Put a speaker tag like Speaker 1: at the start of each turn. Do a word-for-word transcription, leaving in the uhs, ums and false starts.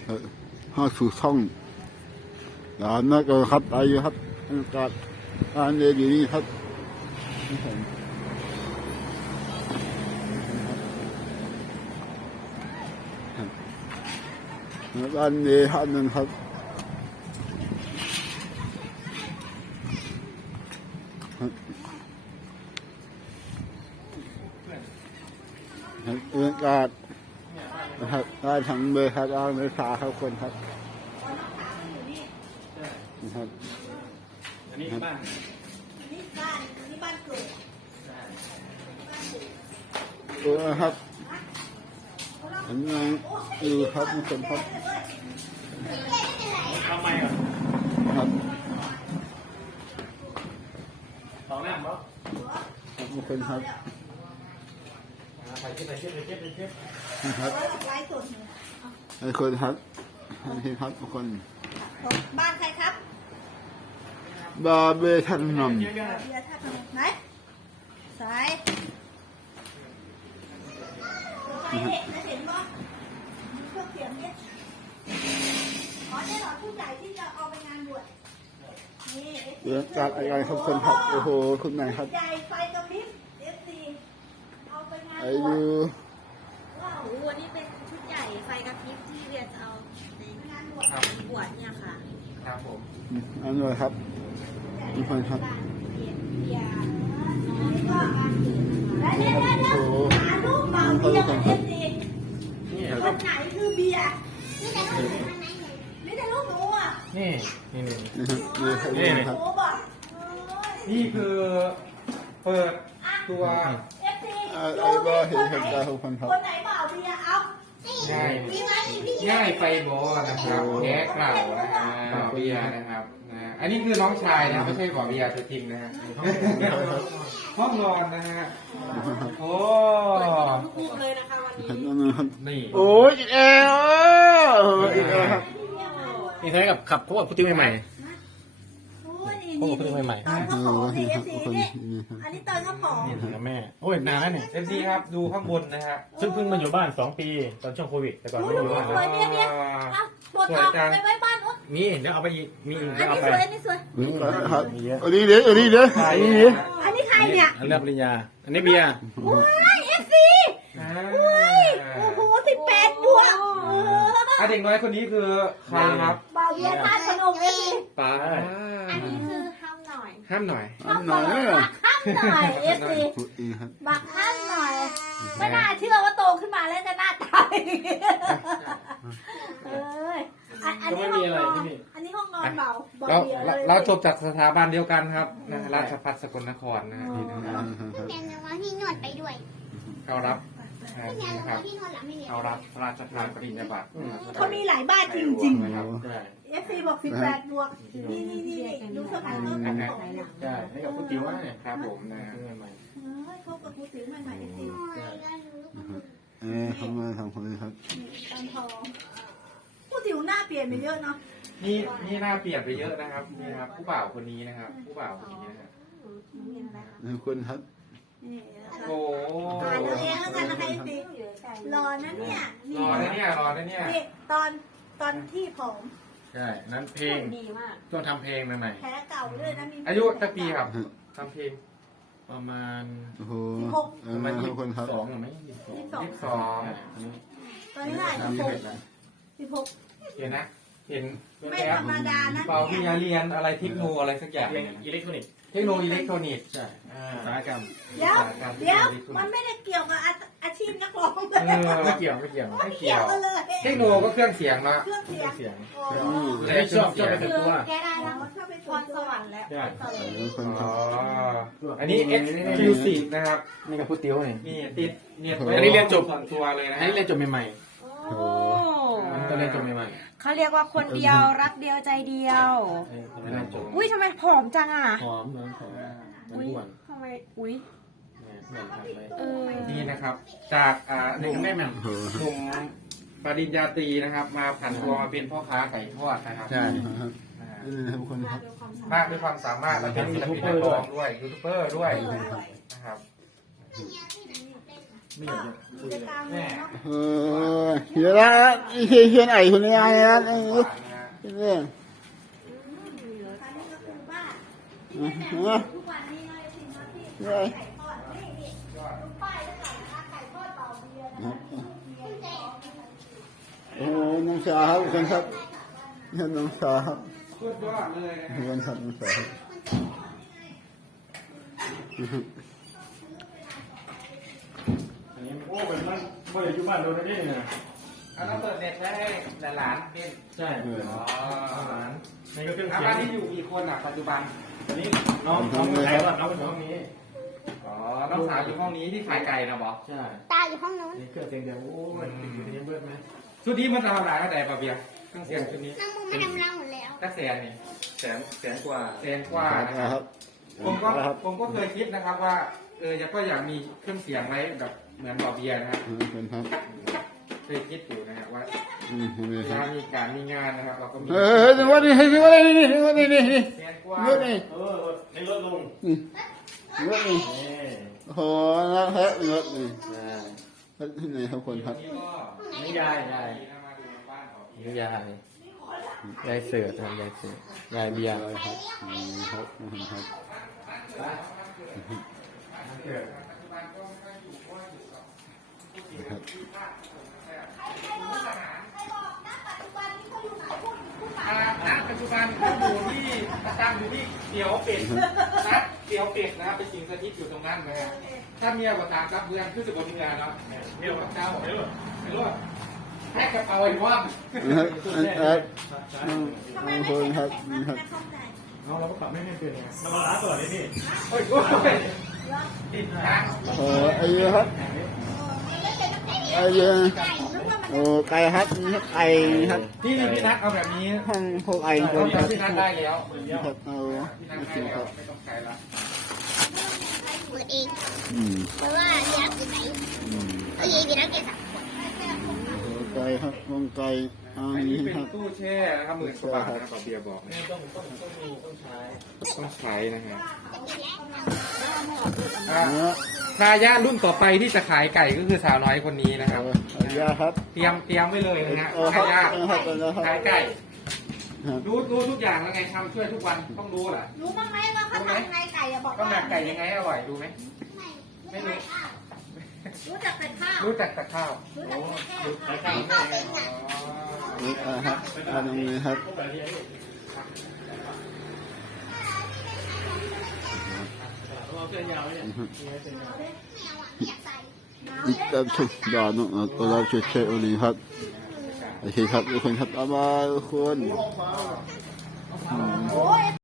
Speaker 1: ห้าสู่ช่องร้านนั่นก็ครับไปอยู่ครับอากาศร้านเดียวอยู่นี่ครับร้านนี้ท่านนึงครับอากาศนะครับได้ทั้งเบอร์ครับเอาเบอร์ขาครับคนครับนะครับ
Speaker 2: อันนี้บ้าน
Speaker 3: อันนี้บ้านอันนี้บ้านเกิด
Speaker 1: เออครับอันนี้อยู่ครับทุกคนครับ
Speaker 2: ทำไมอ่ะ
Speaker 1: ครับ
Speaker 2: สองหน้าเหรอ
Speaker 1: ทุกคนครับ
Speaker 2: ไปเก็บไปเก็บไปเก็บไปเก็บ
Speaker 1: นะครับ
Speaker 3: ไลฟ์สด
Speaker 1: ไอ้คนครับนี่ครับทุกคน
Speaker 3: บ้านใครครับ
Speaker 1: บาเบทันนำ
Speaker 3: เบียร์ท่าพนมไหนสายใครเห็นนะเห็นป่ะเครื่องเสียงเนี่ยอ๋อเนี่ยเหรอผู้ใหญ่ที่จะเอาไปงานบวชนี่
Speaker 1: เรื่องจากอะไรครับคนครับโอ้โหคุณนายครับ
Speaker 3: ใหญ่ไฟกระพริบเอฟซีเอาไปงาน
Speaker 1: อา
Speaker 3: บวช
Speaker 1: ยุ
Speaker 4: ว้าววันนี้เป็นชุดใหญ่ไฟกระพริบที่เรียนจะเอาในงานบวชบวชเนี่ยค่ะ
Speaker 2: ครับผม
Speaker 1: อันนี้ครับทุกคนครับ
Speaker 3: แล้วเนี่ยเนี่ยหาลูกเบาเบียร์กับเอฟซีคนไหนคือเบียร์นี่แต่ลูกนี่แต่ลูกหนูอ่ะ
Speaker 2: นี่นี่นี่
Speaker 1: นี่ครับ
Speaker 3: โอ้บอก
Speaker 2: นี่คือเปิดตัว
Speaker 3: เอฟซี
Speaker 1: ไอ้บ้าเห็นเห็นตาทุกคนครับ
Speaker 3: คนไหนเบาเบียร์เอา
Speaker 2: ง่ายง่ายไฟโบนะครับแก๊กล่าวนะฮะบ่อเบียร์นะครับนะอันนี้คือน้องชายนะไม่ใช่บ่อเบียร์ตัวจริงนะฮะห้องนอนนะฮะโอ้
Speaker 4: ทุกมุมเลยนะคะวันนี้
Speaker 2: นี่
Speaker 1: โอ้ยเอออีกแล้วครับ
Speaker 2: นี่คล้ายกับขับพวกพุทธิใหม่
Speaker 3: โอ้ยนี่นี่ใหม่ตอนข้าวหอมนี่เอฟซีนี่อันนี้ตอนข้าวหอม
Speaker 2: นี่นะแม่โอ้ยนานแล้วเนี่ยเอฟซีครับดูข้างบนนะฮะซึ่งเพิ่งมาอยู่บ้านสองปีตอนช่วงโควิดแต่ก่อนไม่อยู่บ้าน
Speaker 3: สวยเนี่ยเนี่ยเอาปวดออกไปไว้บ้านอุ๊ด
Speaker 2: มีเดี๋ยวเอาไปมี
Speaker 3: อันนี้สวยอันนี้สวย
Speaker 1: อันนี้เด้ออันนี้เด้ออันนี้เด้อ
Speaker 3: อันนี้ใครเนี่ย
Speaker 2: อันนี้ปริญญาอันนี้เบียร์
Speaker 3: ว้ายเอฟซีว้ายโอ้โหสิบแปดบวก
Speaker 2: อ่ะเด็กน้อยคนนี้คือใครครับ
Speaker 3: บ่าวเบียร์ท่าพนมเอฟซี
Speaker 2: ป้า
Speaker 4: อันนี้คือห้ามหน่อย
Speaker 2: ห้ามหน่อย
Speaker 1: ห้ามหน่อย
Speaker 3: ห้ามหน่อยเอฟซีบักห้ามหน่อยไม่น่าเชื่อว่าโตขึ้นมาแล้วจะหน้าตายเอ้ยอันนี้ห้องนอนอันนี้ห้องนอนเบา
Speaker 2: เราเราจบจากสถาบันเดียวกันครับนะราชภัฏสกลนครนะนี่นะครับ
Speaker 5: แม่นว่าที่นวดไปด้วย
Speaker 2: เขารับ
Speaker 5: นะครับ
Speaker 2: เขารับราชทานปริญญาบัตร
Speaker 3: เขามีหลายบ้านจริงๆเอฟซีบอกสิบแปดบวกนี่นี่นี่ดูสถานต้นของ
Speaker 2: ใช่ให้กับผู้จิ๋วเนี่ยครับผมนะใหม่
Speaker 3: ๆเขากับผู้จิ๋วใหม่ๆเอฟซี
Speaker 1: เออทำมาทำคนนี้ครับ
Speaker 3: ตอนทองผู้จิ๋วหน้าเปลี่ยนไปเยอะเนาะ
Speaker 2: นี่นี่หน้าเปลี่ยนไปเยอะนะครับนี่ครับผู้บ่าวคนนี้นะครับผู้บ่าวคนนี้นะครับ
Speaker 1: คุณครับ
Speaker 2: โอ้
Speaker 3: อ่านเอาเองแล้วกันนะคะสิรอนะเนี่ย
Speaker 2: รอนะเนี่ยรอนะเนี่ย
Speaker 3: ตอนตอนที่ผม
Speaker 2: ใช่นั้นเพลง
Speaker 4: ดีมาก
Speaker 2: ช่วงทำเพลงใหม่
Speaker 3: ๆแพ้เก่าด้วยนะมี
Speaker 2: อายุตั้งปีครับทำเพลงประมาณ
Speaker 1: โอ้โห
Speaker 2: ประมาณยี่สิบสองหรือไม่ยี่สิบสองยี่สิบสอง
Speaker 3: ตอนนี้ได้สิบหกสิบหก
Speaker 2: เห็นนะเห็น
Speaker 3: ไม่ธรรมดานะ
Speaker 2: เปล่ามีเรียนอะไรเทคโนอะไรสักอย่าง
Speaker 6: อิเล็กทรอนิกส์
Speaker 2: เทคโนอิเล็กทรอนิกส์
Speaker 6: ใช่อุตสาหกรรม
Speaker 3: เดี๋ยวเดี๋ยวมันไม่ได้เกี่ยวกับอาชีพนักร้องเลย
Speaker 2: ไม่เกี่ยวไม่เกี่ยว
Speaker 3: ไม่เกี่ยวเลย
Speaker 2: เทคโนก็เครื่องเสียงนะ
Speaker 3: เครื่องเสียง
Speaker 6: แล้วชอบชอบไปเป็นตัว
Speaker 4: แกได้แล้วชอบไปพรสวรรค์แล้ว
Speaker 2: อันนี้ Exclusive นะครับ
Speaker 6: นี่กับผู้ติวนี่
Speaker 2: นี่ติดเนี่ย
Speaker 6: อันนี้เรียนจบ
Speaker 2: ส่วนตัวเลยนะ
Speaker 6: อันนี้เรียนจบใหม่
Speaker 4: ๆโอ้
Speaker 6: ตอนเรียนจบใหม่
Speaker 4: ๆเขาเรียกว่าคนเดียวรักเดียวใจเดียวอุ้ยทำไมผอมจังอ่ะ
Speaker 6: หอมเหมือนของ
Speaker 4: อุ้ยทำไมอุ้ย
Speaker 2: เออนี่นะครับจากอ่าหนุ่มแม่แม่หนุ่มปริญญาตรีนะครับมาผันตัวมาเป็นพ่อค้าไก่ทอดนะครับ
Speaker 1: ใช่ทุกคนครับ
Speaker 2: มากด้วยความสามารถและเป็นศิลปินนักร้องด้วยยูทูบเบอร์ด้วยนะครับ
Speaker 6: ไม่อยากจะคุยเลย
Speaker 2: แม่
Speaker 1: เฮียนะเฮียเฮียไอ้คนนี้ไงนะไอ้นี่นี่
Speaker 3: อันนี้ก็คือบ้านที่ไม่แต่งทุกวันนี้เลยสินะพี่ไก่ทอดนี่นี่ลูกป้ายเท่าไหร่นะคะไก่ทอดเบาเบียร์นะคะเบียร์แดง
Speaker 1: โอ้น้องสาวครับคนครับนี่น้องสาวครับ
Speaker 2: สุดยอดเลยนะ
Speaker 1: นี่คนครับน้องสาวครับ
Speaker 6: อันนี้โอ้เป็นบ้านเมื่ออยู่บ้านโดนได้เนี่ย
Speaker 2: เอาต้องเปิดเน็ตไว้ให้หลานๆเป็น
Speaker 6: ใช่อ๋อหลานนี่ก็เครื่อง
Speaker 2: อา
Speaker 6: เสีย
Speaker 2: บ้าน
Speaker 6: ง
Speaker 2: ที่อยู่กี่คนอ่ะปัจจุบัน
Speaker 6: อันนี้น้องน้องใครวะน้องเป็นห้องนี้
Speaker 2: อ๋อ น้องสาวอยู่ห้องนี้ที่ขายไก่นะบอส
Speaker 6: ใช่
Speaker 5: ตาอยู่ห้องนู้น
Speaker 6: นี่เครื่องเสียงเดียวโอ้ยติดอยู่ในนี้เบิดไหม
Speaker 2: ชุดนี้มันจะทำลายเท่าไหร่ปะเบียร์เครื่องเสียงชุดนี้
Speaker 5: น้องมุมมาทำเราหมดแล้ว
Speaker 2: ก็แสนนี่
Speaker 6: แสนแสนกว่า
Speaker 2: แสนกว่านะครับ ผมก็ผมก็เคยคิดนะครับว่า เอออยากก็อยากมีเครื่องเสียงไว้แบบเหมือนบอเบียร์นะครับ
Speaker 1: คนครับ
Speaker 2: เคยคิดอยู่นะครับว่า
Speaker 1: อืมนี่
Speaker 2: เว
Speaker 1: ครั
Speaker 2: ลา
Speaker 1: บ
Speaker 2: มีการมีงานนะครับ เราก็มี
Speaker 1: เฮ้ยนึกว่านี่นึกว่านี่นึกว่านี่นี่นี่
Speaker 2: แสนกว่า
Speaker 1: นึกนี่
Speaker 6: เออในรถลง
Speaker 1: นี่นึกนี่
Speaker 6: นี่
Speaker 1: โอ้โหนะครับนึกนี่
Speaker 6: ใช่
Speaker 1: ที่ไหนครับคนครับ
Speaker 2: นี่ก็
Speaker 6: นี่ยายยาย
Speaker 2: ดีนะมาดูบ้านเขา
Speaker 6: นี่ยายยายเสือทำยายเสือยายเบียร์
Speaker 1: ครับอืมครับครับ
Speaker 6: เกิด
Speaker 1: ครับ
Speaker 2: อ่าณปัจจุบันเขาอยู่ที่ตั้งอยู่ที่เตี๋ยวเป็ดนะเตี๋ยวเป็ดนะครับเป็นสิ่งสถิตอยู่ตรงนั้นเลยครับถ้าเมียกว่าตามรับเมืองคือสกุลเมียเนาะ
Speaker 6: เดี๋ยวกับเจ้าไม่รู้
Speaker 2: ไม่รู้แค่กระเป๋าไอ้ว่าง
Speaker 1: นะครับอันครับน้องคนครับนี่ครับ
Speaker 6: เอาเราก็ปรับไม่ให้เป็นไงเราล้างก่อนเลยพี่
Speaker 2: โอ้ยโอ้ยติดทาง
Speaker 1: โอ้ไอ้เยอะครับไอ้เยอะโอ้ไก่ครับนี่ครับไก่ครับ
Speaker 2: พี่นี่พี่นัทเอาแบบนี้
Speaker 1: ห้องพวกไอ้ค
Speaker 2: เอา
Speaker 1: น
Speaker 2: แบ
Speaker 1: ครับ บ
Speaker 2: พี่นัทได้แล้ว
Speaker 1: ครับเอา
Speaker 2: พี่นัท
Speaker 1: ไม่
Speaker 2: ได้
Speaker 1: สิ
Speaker 2: แล้
Speaker 1: คว รับ
Speaker 2: ไม่ต้องใช้ละ
Speaker 5: เปิดเอง
Speaker 1: อืม
Speaker 5: เพราะว่าเรียกอยู่ไหน
Speaker 1: อืม
Speaker 5: เอ้ยมีนักเก็ตสัก
Speaker 1: โอ้ไก่ครับวงไก่อั
Speaker 2: อั
Speaker 1: น
Speaker 2: น
Speaker 1: นี้
Speaker 2: นี้เป็น
Speaker 1: ครับ
Speaker 2: ตู้แช่นะครับหมื่นกว่าบาทนะขอเบียร์บอกนะ
Speaker 6: ต้องต้องต้องมีต้องใช้
Speaker 2: ต้องใช้นะฮะ
Speaker 1: เนื้อ
Speaker 2: ทายาทรุ่นต่อไปที่จะขายไก่ก็คือสาวน้อยคนนี้นะครับ
Speaker 1: เอายาครับ
Speaker 2: เตรียมเตรียมไว้เลยนะฮะ
Speaker 1: เออครับ
Speaker 2: ทายาท
Speaker 1: เออครับเออครับ
Speaker 2: ขายไก่
Speaker 1: ครับ
Speaker 2: รู้รู้ทุกอย่างแล้วไงทำช่วยทุกวันต้องรู้แหละ
Speaker 3: รู้บ้างไหมว่าเขาทำไงไก่อะบอก
Speaker 2: ต้องหมั
Speaker 3: ว่าก
Speaker 2: ไก่ยังไงอร่อยดูไหม
Speaker 5: ไม่รู้
Speaker 3: รู้จักเป็นข้าว
Speaker 2: รู้จักแต่ข้าว
Speaker 3: รู้จักแค่
Speaker 6: ใช้
Speaker 3: ข้าว
Speaker 6: ข้าว
Speaker 5: เข้าเป็นอ่ะ
Speaker 1: นี่อ่าครับอันนี้ครับ
Speaker 6: พวกแบบนี้เราเส้นยาวเนี่ยมีเส้นยาว
Speaker 5: ไม่เอาอ่ะไม่อยากใส่
Speaker 1: อีกแบบชุดดอนเนาะตัวเราชุดเชอร์นี่ครับโอเคครับทุกคนครับบ๊ายบายทุกคน
Speaker 3: โอ้ย